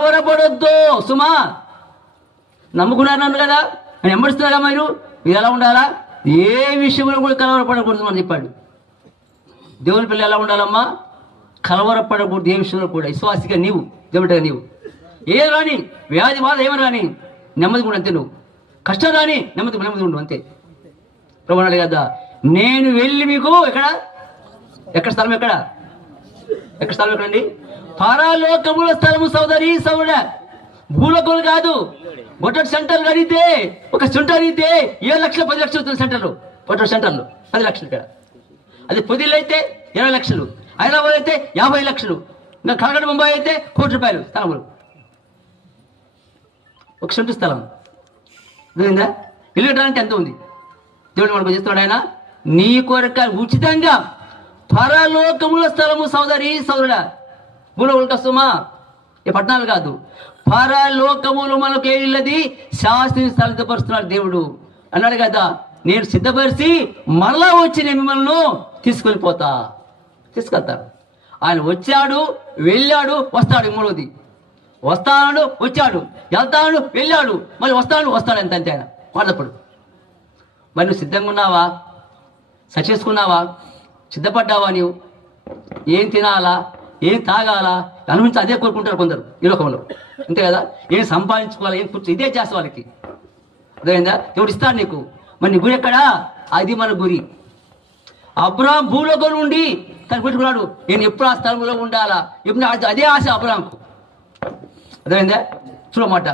కలవరపడొద్దు సుమా. నమ్ముకున్నారు నన్ను కదా, నేను వెంబడిస్తున్నాగా. మీరు ఎలా ఉండాలా? ఏ విషయంలో కూడా కలవరపడకూడదు అని చెప్పాడు. దేవుని పిల్లలు ఎలా ఉండాలమ్మా? కలవరపడకూడదు ఏ విషయంలో కూడా. విశ్వాసిగా నీవు, దేవుడిగా నీవు, ఏ రాని వ్యాధి బాధ ఏమని రాని నెమ్మది కూడా అంతే. నువ్వు కష్టం రాని నెమ్మది ఉండు అంతే. ప్రభు అన్నాడు కదా, నేను వెళ్ళి మీకు ఎక్కడ స్థలం ఎక్కడండి? పరలోకముల స్థలము సోదరి సోదర, భూలోకములు కాదు. బొట్టడు సెంటర్లు అడిగితే ఒక సెంటర్ అడిగితే 7 లక్షలు 10 లక్షలు సెంటర్లు, బొట్టడు సెంటర్లు 10 లక్షలు. ఇక్కడ అది పొదిలు అయితే 20 లక్షలు, హైదరాబాద్ అయితే 50 లక్షలు, ఇంకా కలకడ ముంబై అయితే ₹1 కోటి స్థలములు. ఒక సెంటు స్థలం అర్థమైందా? ఇల్లు కట్టడానికి ఎంత ఉంది? దేవుడు మనకు చేస్తున్నాడు. ఆయన నీ కొరక ఉచితంగా పరలోకముల స్థలము సోదరి సోదరుడా. భూలోకములు కష్టమా? ఈ పట్టణాలు కాదు, పరలోకములు మనకు ఏది శాస్త్రిని సిద్ధపరుస్తున్నాడు దేవుడు. అన్నాడు కదా, నేను సిద్ధపరిచి మరలా వచ్చి నేను మిమ్మల్ని తీసుకెళ్తాను. ఆయన వచ్చాడు, వెళ్ళాడు, వస్తాడు. మూడోది వస్తాడు, వచ్చాడు, వెళ్తాడు, వెళ్ళాడు, మళ్ళీ వస్తాడు అంతే ఆయన వాడప్పుడు. మరి నువ్వు సిద్ధంగా ఉన్నావా? సచేసుకున్నావా? సిద్ధపడ్డావా? నీవు ఏం తినాలా, ఏం తాగాలా అనుభవించి అదే కోరుకుంటారు కొందరు ఈ లోకంలో, అంతే కదా. ఏం సంపాదించుకోవాలా, ఏం కూర్చో ఇదే చేస్తా వాళ్ళకి. అదేందా? దేవుడు ఇస్తాడు నీకు. మరి నీ గురి ఎక్కడా? అది మన గురి. అబ్రాహాం భూలోకం నుండి తను పెట్టుకున్నాడు, నేను ఎప్పుడు ఆ స్థలంలో ఉండాలా, ఎప్పుడు అదే ఆశ అబ్రాహాంకు. అదేందా? చూడమాట